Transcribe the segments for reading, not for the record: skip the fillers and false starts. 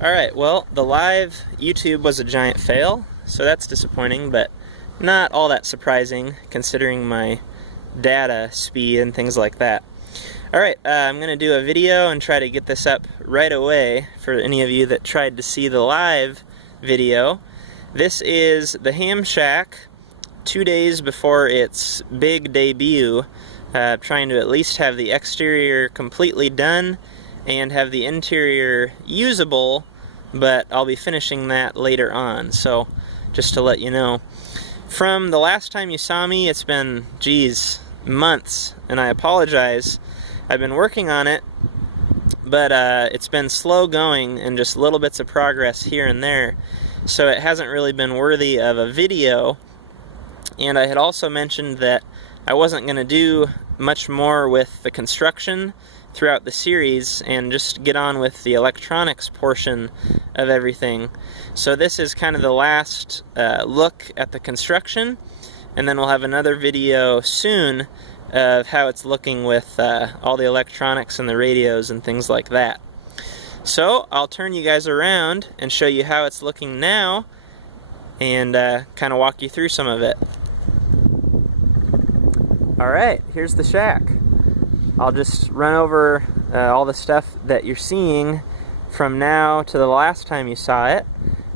Alright, well, the live YouTube was a giant fail, so that's disappointing, but not all that surprising considering my data speed and things like that. Alright, I'm going to do a video and try to get this up right away for any of you that tried to see the live video. This is the Ham Shack 2 days before its big debut, trying to at least have the exterior completely done and have the interior usable, but I'll be finishing that later on, so just to let you know. From the last time you saw me, it's been, geez, months, and I apologize. I've been working on it, but it's been slow going and just little bits of progress here and there, so it hasn't really been worthy of a video. And I had also mentioned that I wasn't going to do much more with the construction throughout the series and just get on with the electronics portion of everything. So this is kind of the last look at the construction, and then we'll have another video soon of how it's looking with all the electronics and the radios and things like that. So I'll turn you guys around and show you how it's looking now and kind of walk you through some of it. Alright, here's the shack. I'll just run over all the stuff that you're seeing from now to the last time you saw it.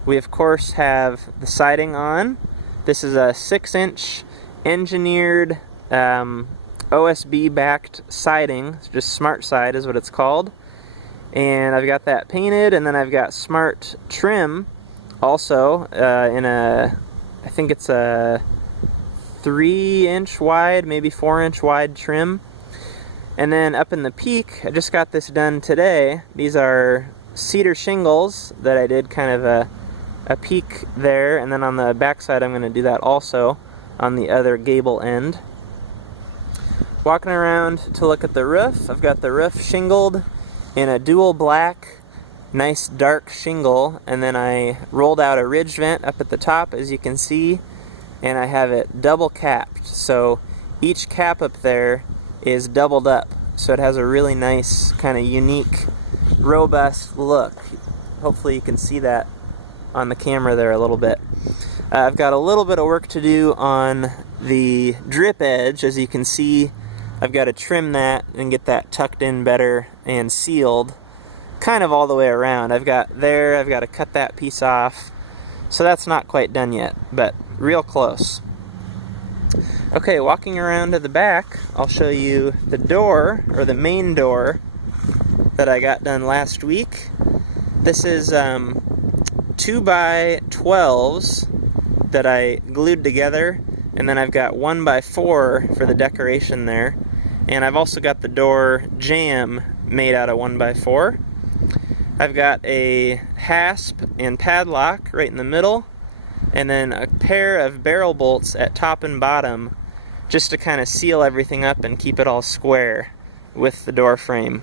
We of course have the siding on. This is a 6-inch engineered OSB backed siding. It's just Smart Side is what it's called. And I've got that painted, and then I've got Smart Trim also in a, I think it's a 3-inch wide, maybe 4-inch wide trim. And then up in the peak, I just got this done today. These are cedar shingles that I did kind of a peak there, and then on the back side I'm going to do that also on the other gable end. Walking around to look at the roof, I've got the roof shingled in a dual black, nice dark shingle, and then I rolled out a ridge vent up at the top, as you can see, and I have it double capped, so each cap up there is doubled up, so it has a really nice kind of unique robust look. Hopefully you can see that on the camera there a little bit. I've got a little bit of work to do on the drip edge. As you can see, I've got to trim that and get that tucked in better and sealed kind of all the way around. I've got to cut that piece off, so that's not quite done yet, but real close. Okay, walking around to the back, I'll show you the door, or the main door, that I got done last week. This is 2x12s that I glued together, and then I've got 1x4 for the decoration there. And I've also got the door jamb made out of 1x4. I've got a hasp and padlock right in the middle, and then a pair of barrel bolts at top and bottom just to kind of seal everything up and keep it all square with the door frame.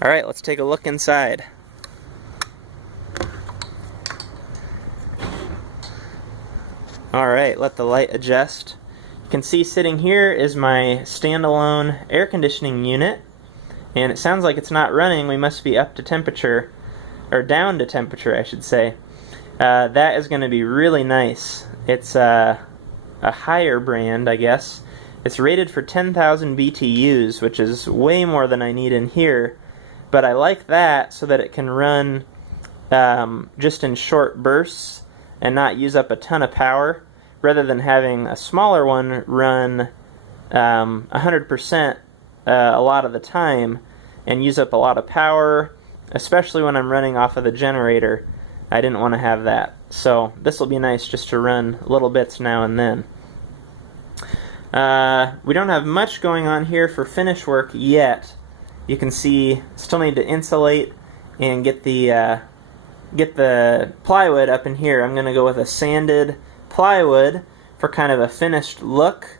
Alright, let's take a look inside. Alright, let the light adjust. You can see sitting here is my standalone air conditioning unit, and it sounds like it's not running. We must be up to temperature, or down to temperature I should say. That is going to be really nice. It's a higher brand, I guess. It's rated for 10,000 BTUs, which is way more than I need in here, but I like that so that it can run just in short bursts and not use up a ton of power, rather than having a smaller one run 100% a lot of the time and use up a lot of power, especially when I'm running off of the generator. I didn't want to have that. So this will be nice just to run little bits now and then. We don't have much going on here for finish work yet. You can see, still need to insulate and get the plywood up in here. I'm going to go with a sanded plywood for kind of a finished look.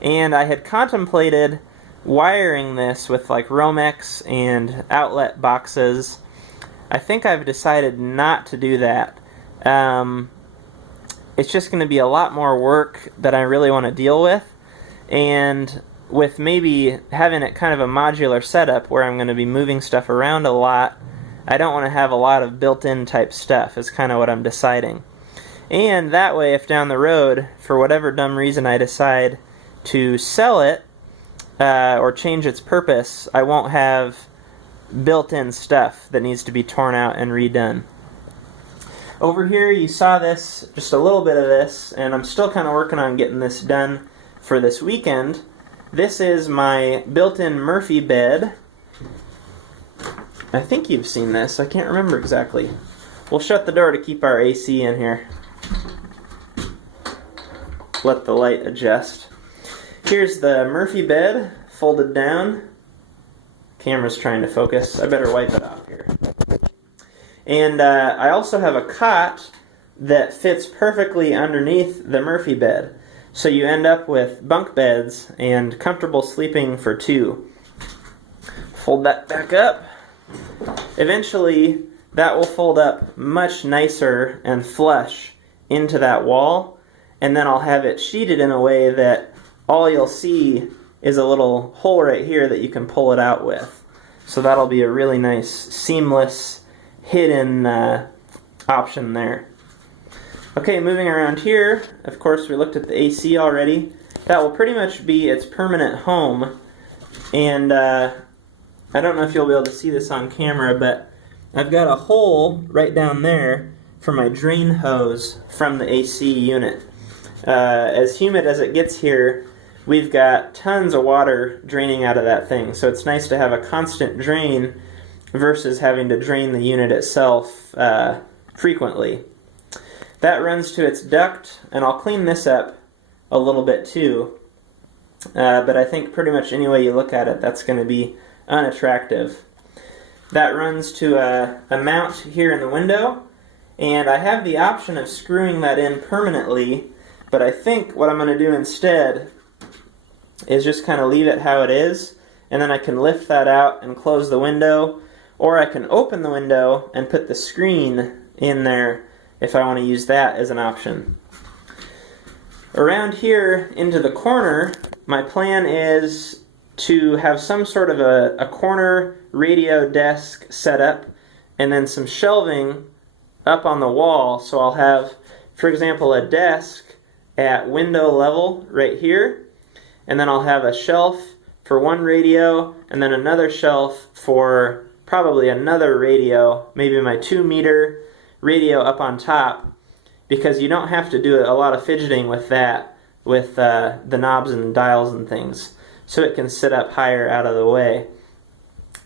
And I had contemplated wiring this with like Romex and outlet boxes. I think I've decided not to do that. It's just going to be a lot more work that I really want to deal with, and with maybe having it kind of a modular setup where I'm going to be moving stuff around a lot, I don't want to have a lot of built-in type stuff is kind of what I'm deciding. And that way, if down the road, for whatever dumb reason I decide to sell it or change its purpose, I won't have built-in stuff that needs to be torn out and redone. Over here you saw this, just a little bit of this, and I'm still kind of working on getting this done for this weekend. This is my built-in Murphy bed. I think you've seen this, I can't remember exactly. We'll shut the door to keep our AC in here. Let the light adjust. Here's the Murphy bed, folded down. Camera's trying to focus. I better wipe it off here. And I also have a cot that fits perfectly underneath the Murphy bed. So you end up with bunk beds and comfortable sleeping for two. Fold that back up. Eventually, that will fold up much nicer and flush into that wall. And then I'll have it sheeted in a way that all you'll see is a little hole right here that you can pull it out with. So that'll be a really nice, seamless, hidden option there. Okay, moving around here, of course we looked at the AC already. That will pretty much be its permanent home. And I don't know if you'll be able to see this on camera, but I've got a hole right down there for my drain hose from the AC unit. As humid as it gets here, we've got tons of water draining out of that thing, so it's nice to have a constant drain versus having to drain the unit itself frequently. That runs to its duct, and I'll clean this up a little bit too, but I think pretty much any way you look at it, that's going to be unattractive. That runs to a mount here in the window, and I have the option of screwing that in permanently. But I think what I'm going to do instead is just kind of leave it how it is, and then I can lift that out and close the window, or I can open the window and put the screen in there if I want to use that as an option. Around here into the corner, my plan is to have some sort of a corner radio desk set up, and then some shelving up on the wall, so I'll have, for example, a desk at window level right here, and then I'll have a shelf for one radio, and then another shelf for probably another radio, maybe my 2-meter radio up on top, because you don't have to do a lot of fidgeting with that, with the knobs and dials and things, so it can sit up higher out of the way.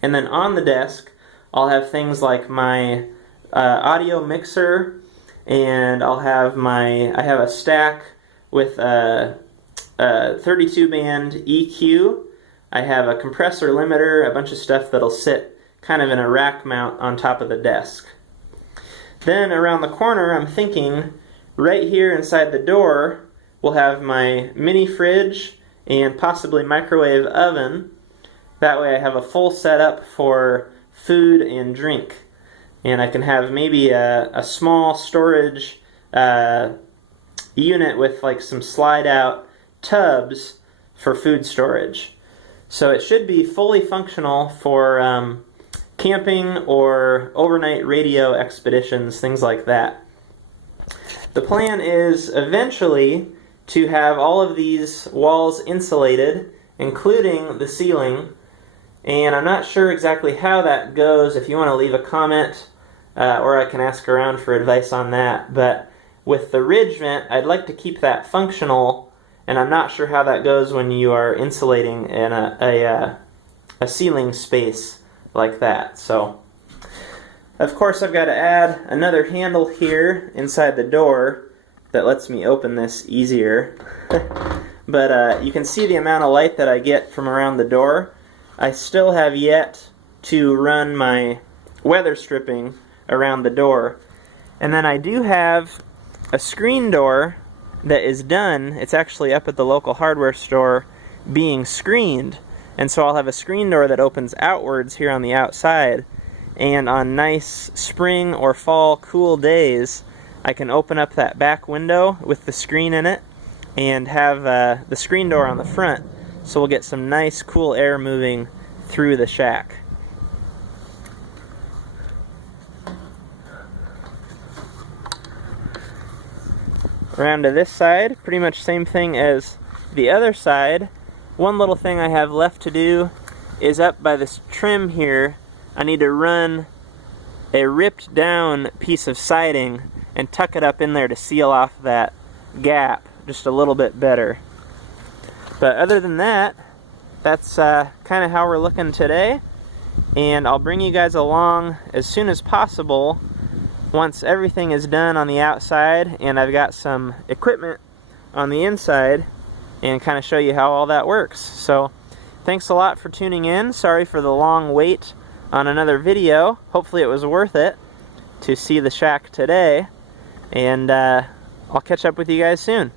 And then on the desk, I'll have things like my audio mixer, and I have a stack with a 32-band EQ. I have a compressor limiter, a bunch of stuff that'll sit kind of in a rack mount on top of the desk. Then around the corner, I'm thinking right here inside the door, we'll have my mini fridge and possibly microwave oven. That way I have a full setup for food and drink. And I can have maybe a small storage unit with like some slide out tubs for food storage. So it should be fully functional for camping or overnight radio expeditions, things like that. The plan is eventually to have all of these walls insulated, including the ceiling, and I'm not sure exactly how that goes. If you want to leave a comment, or I can ask around for advice on that, but with the ridge vent, I'd like to keep that functional, and I'm not sure how that goes when you are insulating in a ceiling space like that. So, of course, I've got to add another handle here inside the door that lets me open this easier. But you can see the amount of light that I get from around the door. I still have yet to run my weather stripping around the door. And then I do have a screen door that is done. It's actually up at the local hardware store being screened. And so I'll have a screen door that opens outwards here on the outside. And on nice spring or fall cool days, I can open up that back window with the screen in it and have the screen door on the front. So we'll get some nice cool air moving through the shack. around to this side, pretty much same thing as the other side. One little thing I have left to do is up by this trim here, I need to run a ripped down piece of siding and tuck it up in there to seal off that gap just a little bit better. But other than that, that's kind of how we're looking today, and I'll bring you guys along as soon as possible once everything is done on the outside and I've got some equipment on the inside, and kind of show you how all that works. So thanks a lot for tuning in. Sorry for the long wait on another video. Hopefully it was worth it to see the shack today, and I'll catch up with you guys soon.